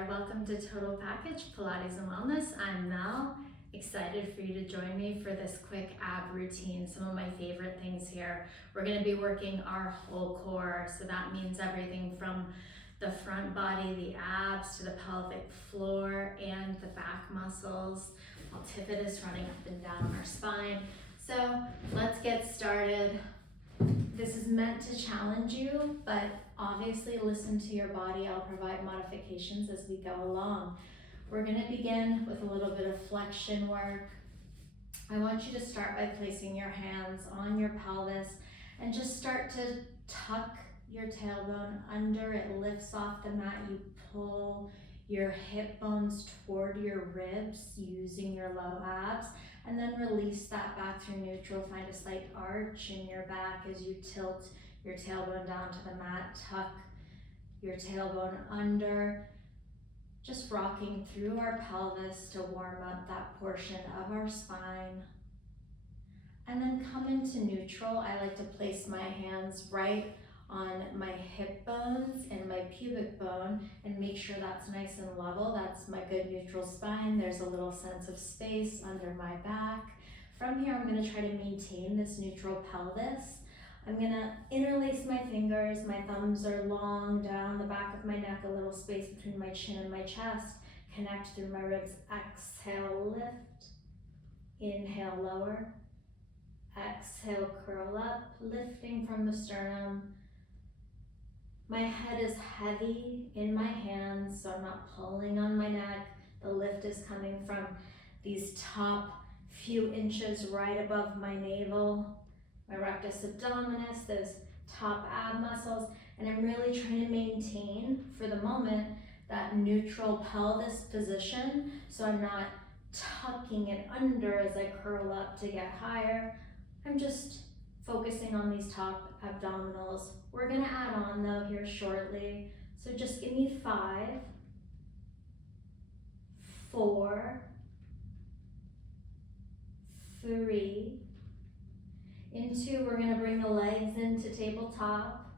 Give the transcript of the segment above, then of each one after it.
there, welcome to Total Package Pilates and Wellness. I'm Mel, excited for you to join me for this quick ab routine, some of my favorite things here. We're going to be working our whole core, so that means everything from the front body, the abs, to the pelvic floor and the back muscles. Multifidus running up and down our spine. So let's get started. This is meant to challenge you, but obviously listen to your body. I'll provide modifications as we go along. We're going to begin with a little bit of flexion work. I want you to start by placing your hands on your pelvis and just start to tuck your tailbone under. It lifts off the mat. You pull your hip bones toward your ribs using your low abs, and then release that back through neutral. Find a slight arch in your back as you tilt your tailbone down to the mat. Tuck your tailbone under, just rocking through our pelvis to warm up that portion of our spine. And then come into neutral. I like to place my hands right on my hip bones and my pubic bone and make sure that's nice and level. That's my good neutral spine. There's a little sense of space under my back. From here, I'm going to try to maintain this neutral pelvis. I'm going to interlace my fingers. My thumbs are long down the back of my neck, a little space between my chin and my chest. Connect through my ribs. Exhale, lift. Inhale, lower. Exhale, curl up, lifting from the sternum. My head is heavy in my hands, so I'm not pulling on my neck. The lift is coming from these top few inches right above my navel, my rectus abdominis, those top ab muscles, and I'm really trying to maintain, for the moment, that neutral pelvis position, so I'm not tucking it under as I curl up to get higher. I'm just focusing on these top abdominals. We're gonna add on though here shortly. So just give me 5, 4, 3. In 2, we're gonna bring the legs into tabletop.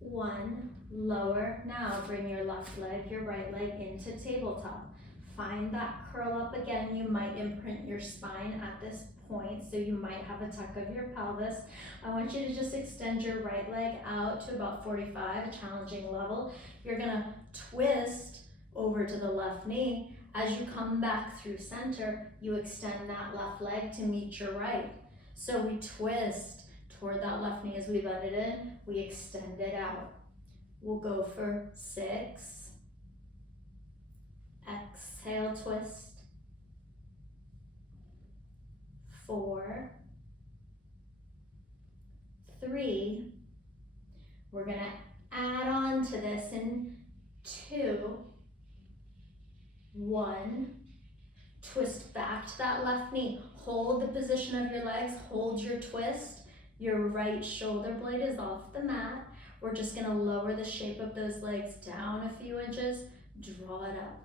1, lower. Now bring your left leg, your right leg into tabletop. Find that curl up again. You might imprint your spine at this point, so you might have a tuck of your pelvis. I want you to just extend your right leg out to about 45, a challenging level. You're gonna twist over to the left knee. As you come back through center, you extend that left leg to meet your right. So we twist toward that left knee as we bend it in, we extend it out. We'll go for 6. Exhale, twist. 4, 3. We're gonna add on to this in 2, 1. Twist back to that left knee. Hold the position of your legs, hold your twist. Your right shoulder blade is off the mat. We're just gonna lower the shape of those legs down a few inches, draw it up.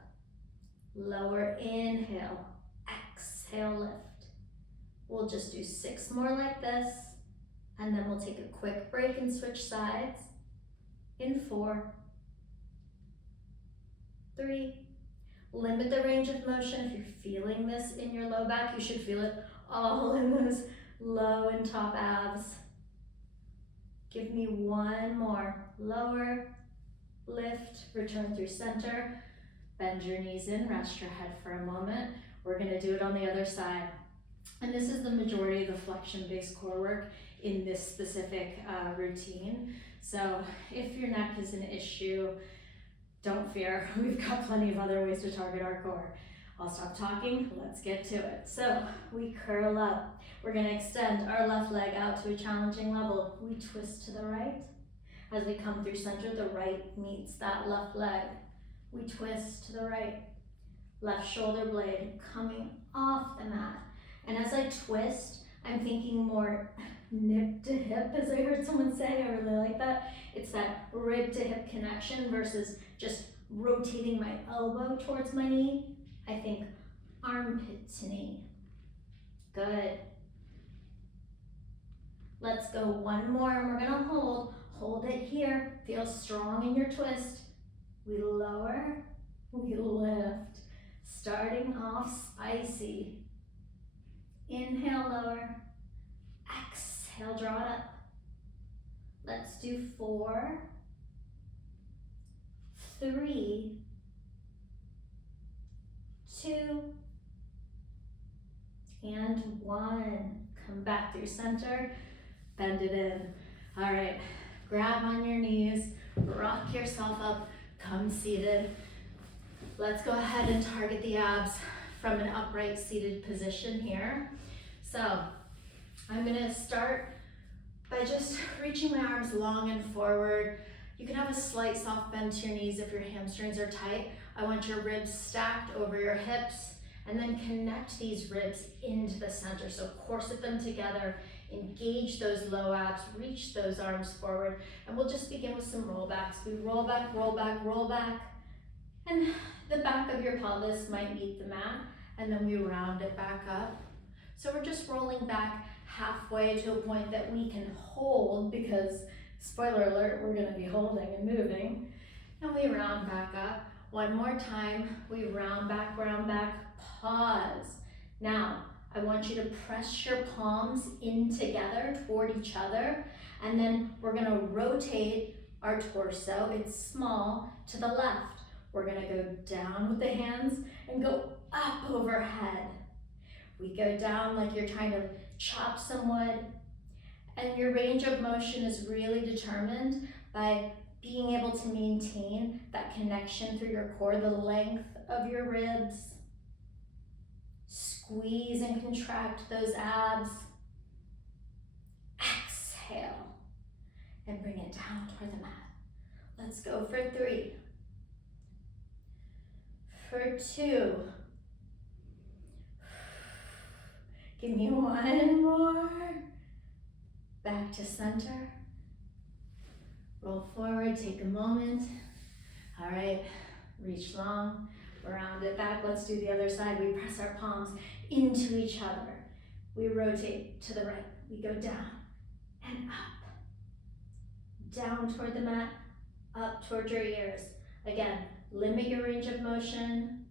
Lower, inhale, exhale, lift. We'll just do 6 more like this, and then we'll take a quick break and switch sides. In 4, 3. Limit the range of motion. If you're feeling this in your low back, you should feel it all in those low and top abs. Give me 1 more. Lower, lift, return through center. Bend your knees in, rest your head for a moment. We're gonna do it on the other side. And this is the majority of the flexion-based core work in this specific routine. So if your neck is an issue, don't fear. We've got plenty of other ways to target our core. I'll stop talking, let's get to it. So we curl up. We're gonna extend our left leg out to a challenging level. We twist to the right. As we come through center, the right meets that left leg. We twist to the right. Left shoulder blade coming off the mat. And as I twist, I'm thinking more nip to hip, as I heard someone say. I really like that. It's that rib to hip connection versus just rotating my elbow towards my knee. I think armpit to knee. Good. Let's go 1 more, and we're gonna hold. Hold it here. Feel strong in your twist. we lower, we lift. Starting off spicy. Inhale, lower. Exhale, draw it up. Let's do 4, 3, 2, and 1. Come back through center, bend it in. All right, grab on your knees, rock yourself up, come seated. Let's go ahead and target the abs from an upright seated position here. So I'm gonna start by just reaching my arms long and forward. You can have a slight soft bend to your knees if your hamstrings are tight. I want your ribs stacked over your hips, and then connect these ribs into the center. So corset them together, engage those low abs, reach those arms forward, and we'll just begin with some rollbacks. We roll back, roll back, roll back, and the back of your pelvis might meet the mat, and then we round it back up. So we're just rolling back halfway to a point that we can hold, because spoiler alert, we're gonna be holding and moving. And we round back up. One more time, we round back, pause. Now, I want you to press your palms in together toward each other, and then we're gonna rotate our torso, it's small, to the left. We're gonna go down with the hands and go up overhead. We go down like you're trying to chop some wood, and your range of motion is really determined by being able to maintain that connection through your core, the length of your ribs. Squeeze and contract those abs. Exhale and bring it down toward the mat. Let's go for 3, for 2. Give me 1 more. Back to center. Roll forward, take a moment. All right, reach long, round it back. Let's do the other side. We press our palms into each other. We rotate to the right. We go down and up. Down toward the mat, up toward your ears. Again, limit your range of motion.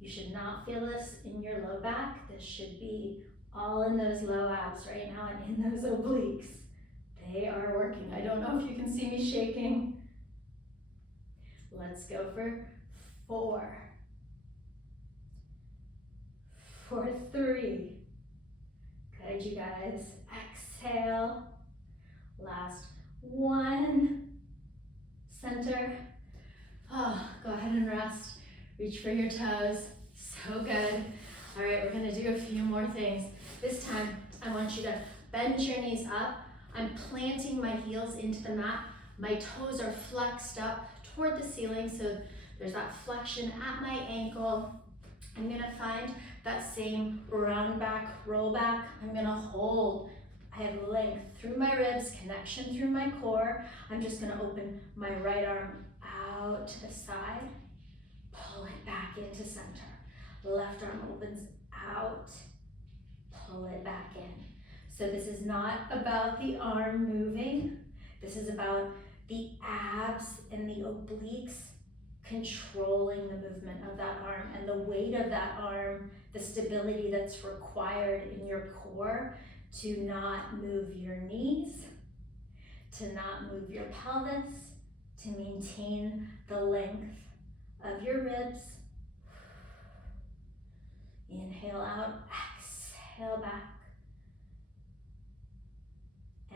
You should not feel this in your low back. This should be all in those low abs right now and in those obliques. They are working. I don't know if you can see me shaking. Let's go for 4, for 3. Good, you guys. Exhale. Last 1. Center. Oh, go ahead and rest. Reach for your toes. So good. All right, we're gonna do a few more things. This time, I want you to bend your knees up. I'm planting my heels into the mat. My toes are flexed up toward the ceiling, so there's that flexion at my ankle. I'm gonna find that same round back, roll back. I'm gonna hold. I have length through my ribs, connection through my core. I'm just gonna open my right arm out to the side, pull it back into center. Left arm opens out, pull it back in. So this is not about the arm moving. This is about the abs and the obliques controlling the movement of that arm and the weight of that arm, the stability that's required in your core to not move your knees, to not move your pelvis, to maintain the length of your ribs. Inhale out, exhale back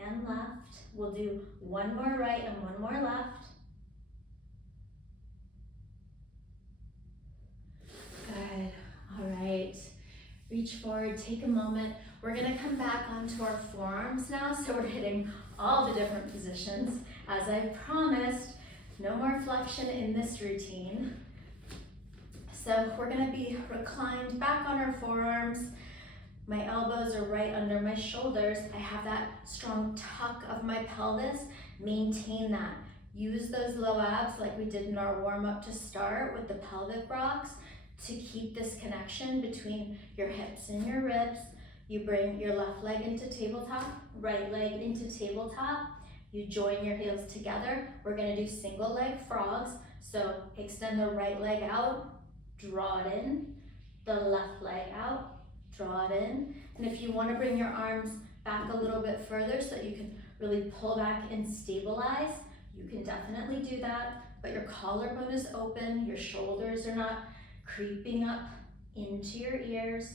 and left. We'll do 1 more right and 1 more left. Good, all right. Reach forward, take a moment. We're gonna come back onto our forearms now, so we're hitting all the different positions. As I promised, no more flexion in this routine. So we're gonna be reclined back on our forearms. My elbows are right under my shoulders. I have that strong tuck of my pelvis. Maintain that. Use those low abs like we did in our warm up to start with the pelvic rocks to keep this connection between your hips and your ribs. You bring your left leg into tabletop, right leg into tabletop, You join your heels together. We're gonna do single leg frogs. So extend the right leg out, draw it in, the left leg out, draw it in. And if you wanna bring your arms back a little bit further so that you can really pull back and stabilize, you can definitely do that, but your collarbone is open, your shoulders are not creeping up into your ears.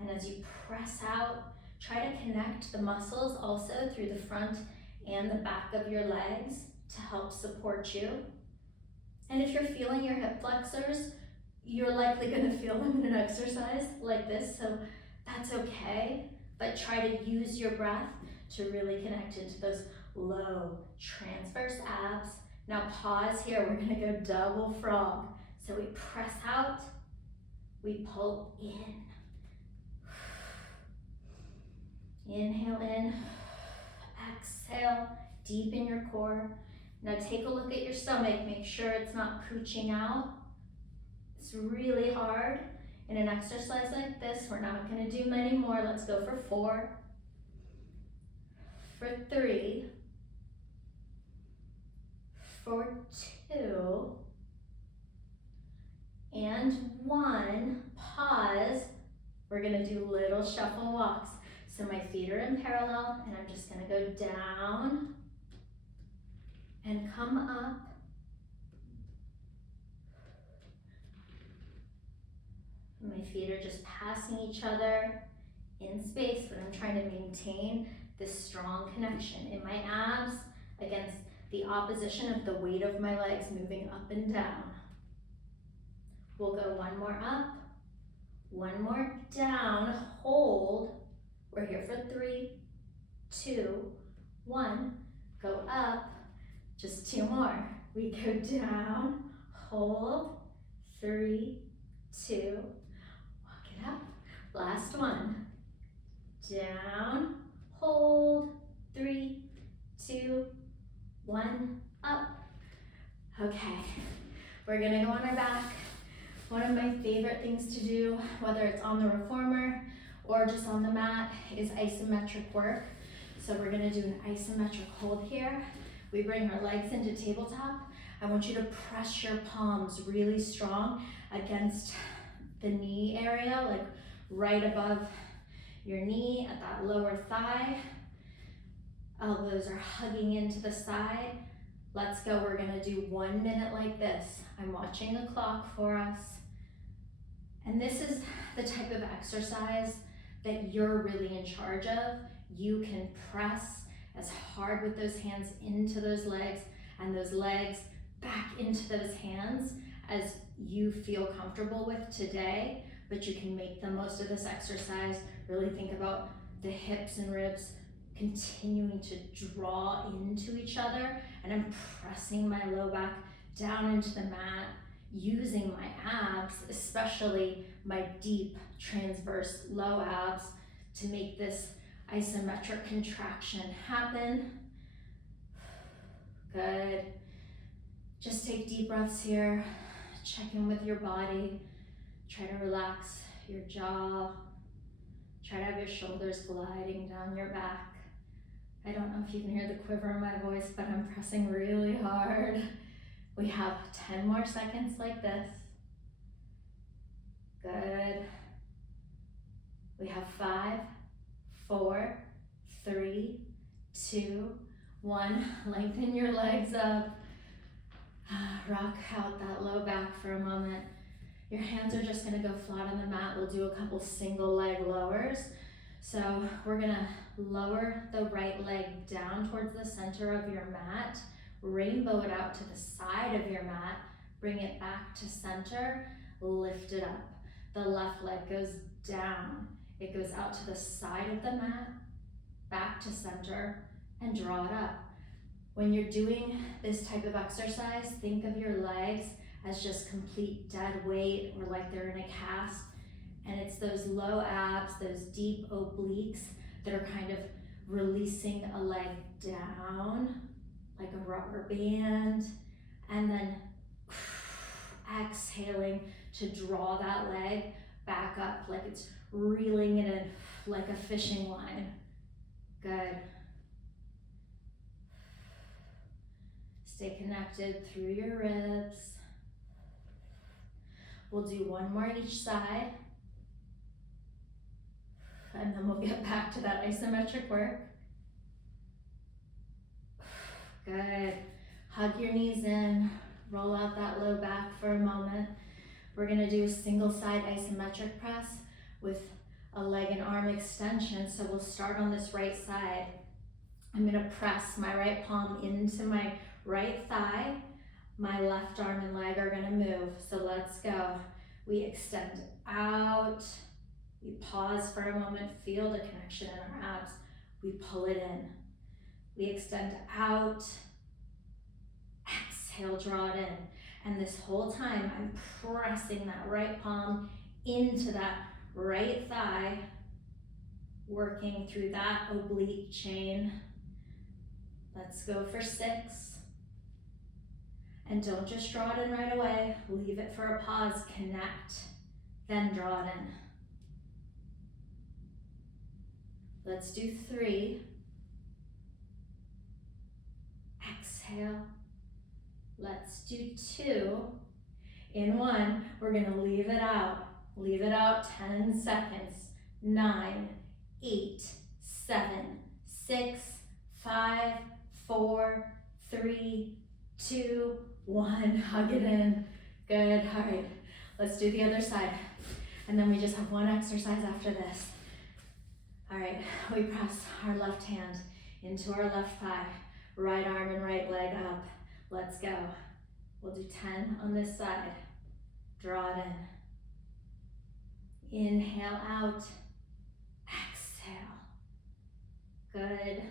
And as you press out, try to connect the muscles also through the front and the back of your legs to help support you. And if you're feeling your hip flexors, you're likely going to feel them in an exercise like this, so that's okay. But try to use your breath to really connect into those low transverse abs. Now pause here, we're going to go double frog. So we press out, we pull in. Inhale in, exhale, deepen your core. Now take a look at your stomach, make sure it's not pooching out. It's really hard. In an exercise like this, we're not gonna do many more. Let's go for 4, for 3, for 2, and 1. Pause. We're gonna do little shuffle walks. So my feet are in parallel, and I'm just gonna go down and come up. My feet are just passing each other in space, but I'm trying to maintain this strong connection in my abs against the opposition of the weight of my legs moving up and down. We'll go 1 more up, 1 more down, hold. We're here for 3, 2, 1, go up, just 2 more. We go down, hold, 3, 2, walk it up. Last one, down, hold, 3, 2, 1, up. Okay, we're gonna go on our back. One of my favorite things to do, whether it's on the reformer or just on the mat, is isometric work. So we're gonna do an isometric hold here. We bring our legs into tabletop. I want you to press your palms really strong against the knee area, like right above your knee at that lower thigh. Elbows are hugging into the side. Let's go, we're gonna do 1 minute like this. I'm watching the clock for us. And this is the type of exercise that you're really in charge of. You can press as hard with those hands into those legs and those legs back into those hands as you feel comfortable with today, but you can make the most of this exercise. Really think about the hips and ribs continuing to draw into each other, and I'm pressing my low back down into the mat, using my abs, especially my deep transverse low abs, to make this isometric contraction happen. Good. Just take deep breaths here. Check in with your body. Try to relax your jaw. Try to have your shoulders gliding down your back. I don't know if you can hear the quiver in my voice, but I'm pressing really hard. We have 10 more seconds like this. Good. We have 5, 4, 3, 2, 1. Lengthen your legs up. Rock out that low back for a moment. Your hands are just gonna go flat on the mat. We'll do a couple single leg lowers. So we're gonna lower the right leg down towards the center of your mat, rainbow it out to the side of your mat, bring it back to center, lift it up. The left leg goes down. It goes out to the side of the mat, back to center, and draw it up. When you're doing this type of exercise, think of your legs as just complete dead weight, or like they're in a cast. And it's those low abs, those deep obliques that are kind of releasing a leg down like a rubber band, and then exhaling to draw that leg back up like it's reeling it in like a fishing line. Good. Stay connected through your ribs. We'll do one more each side. And then we'll get back to that isometric work. Good. Hug your knees in. Roll out that low back for a moment. We're gonna do a single side isometric press with a leg and arm extension. So we'll start on this right side. I'm gonna press my right palm into my right thigh. My left arm and leg are gonna move. So let's go. We extend out. We pause for a moment, feel the connection in our abs. We pull it in. We extend out. Exhale, draw it in. And this whole time, I'm pressing that right palm into that right thigh, working through that oblique chain. Let's go for 6. And don't just draw it in right away. Leave it for a pause, connect, then draw it in. Let's do 3. Exhale. Let's do 2. In 1, we're gonna leave it out. Leave it out 10 seconds. 9, 8, 7, 6, 5, 4, 3, 2, 1. Hug it in. Good, all right. Let's do the other side. And then we just have one exercise after this. All right, we press our left hand into our left thigh, right arm and right leg up. Let's go. We'll do 10 on this side. Draw it in. Inhale out. Exhale. Good.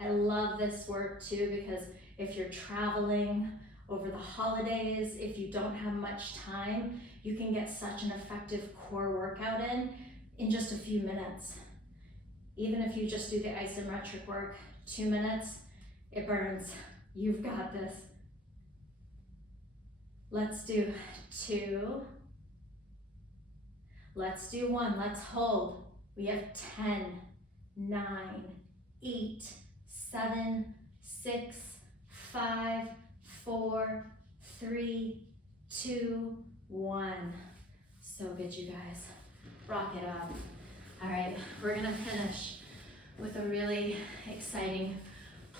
I love this work too because if you're traveling over the holidays, if you don't have much time, you can get such an effective core workout in just a few minutes. Even if you just do the isometric work, 2 minutes, it burns. You've got this. Let's do 2. Let's do 1. Let's hold. We have 10, 9, 8, 7, 6, 5, 4, 3, 2, 1. So good, you guys. Rock it up. All right, we're gonna finish with a really exciting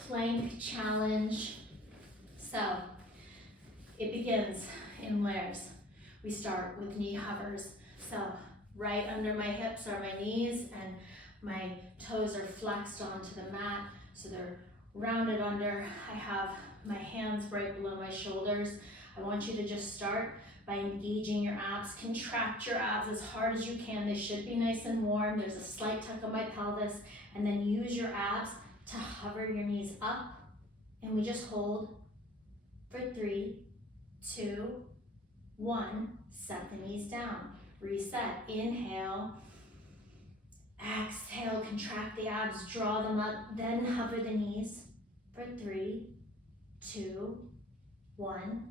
plank challenge. So it begins in layers. We start with knee hovers. So right under my hips are my knees and my toes are flexed onto the mat. So they're rounded under. I have my hands right below my shoulders. I want you to just start by engaging your abs. Contract your abs as hard as you can. They should be nice and warm. There's a slight tuck on my pelvis. And then use your abs to hover your knees up. And we just hold for 3, 2, 1. Set the knees down. Reset. Inhale. Exhale. Contract the abs. Draw them up. Then hover the knees for 3, 2, 1.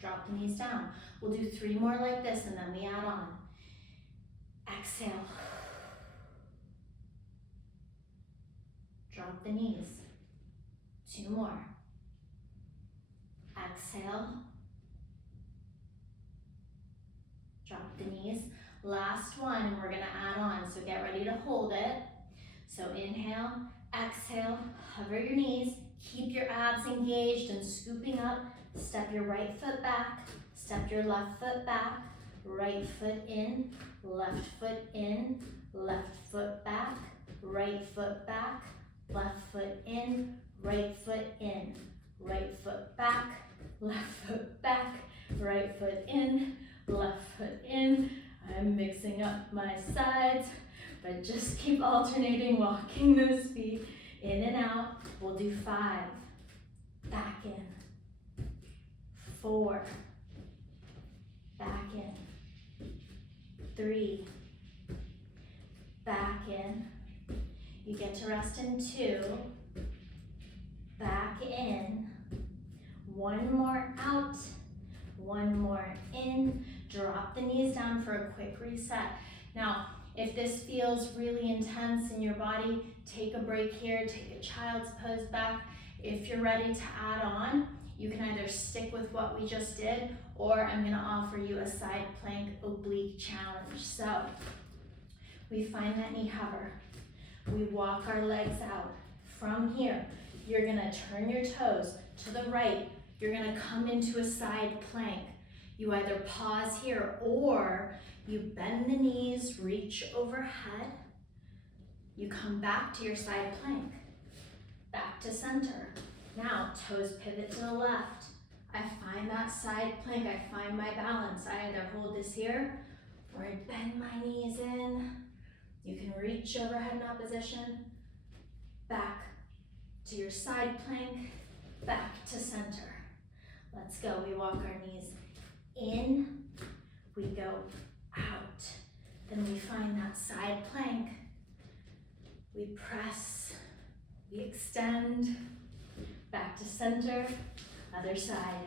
Drop the knees down. We'll do 3 more like this and then we add on. Exhale. Drop the knees. 2 more. Exhale. Drop the knees. Last one, and we're gonna add on. So get ready to hold it. So inhale, exhale, hover your knees. Keep your abs engaged and scooping up. Step your right foot back, step your left foot back, right foot in, left foot in, left foot back, right foot back, left foot in, right foot in, right foot back, left foot back, right foot in, left foot in. I'm mixing up my sides, but just keep alternating, walking those feet in and out. We'll do 5, back in. 4, back in. 3, back in. You get to rest in 2, back in. 1 more out, 1 more in. Drop the knees down for a quick reset. Now, if this feels really intense in your body, take a break here, take a child's pose back. If you're ready to add on, you can either stick with what we just did, or I'm gonna offer you a side plank oblique challenge. So we find that knee hover. We walk our legs out. From here, you're gonna turn your toes to the right. You're gonna come into a side plank. You either pause here or you bend the knees, reach overhead. You come back to your side plank, back to center. Now, toes pivot to the left. I find that side plank, I find my balance. I either hold this here or I bend my knees in. You can reach overhead in that position, back to your side plank, back to center. Let's go. We walk our knees in, we go out. Then we find that side plank. We press, we extend, back to center, other side.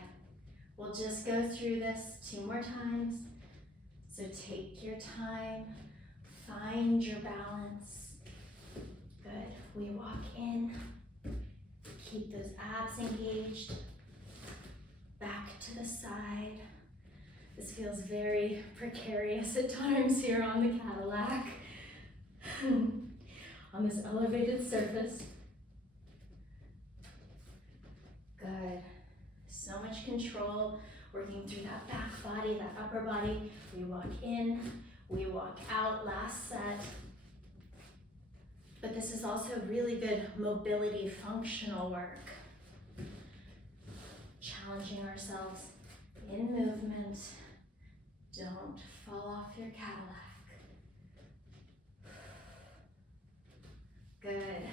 We'll just go through this 2 more times. So take your time, find your balance. Good. We walk in, keep those abs engaged, back to the side. This feels very precarious at times here on the Cadillac. On this elevated surface. Good. So much control, working through that back body, that upper body. We walk in, we walk out, last set. But this is also really good mobility, functional work. Challenging ourselves in movement. Don't fall off your Cadillac. Good.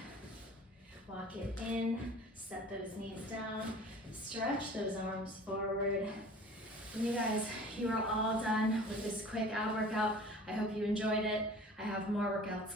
Walk it in, set those knees down, stretch those arms forward. And you guys, you are all done with this quick ab workout. I hope you enjoyed it. I have more workouts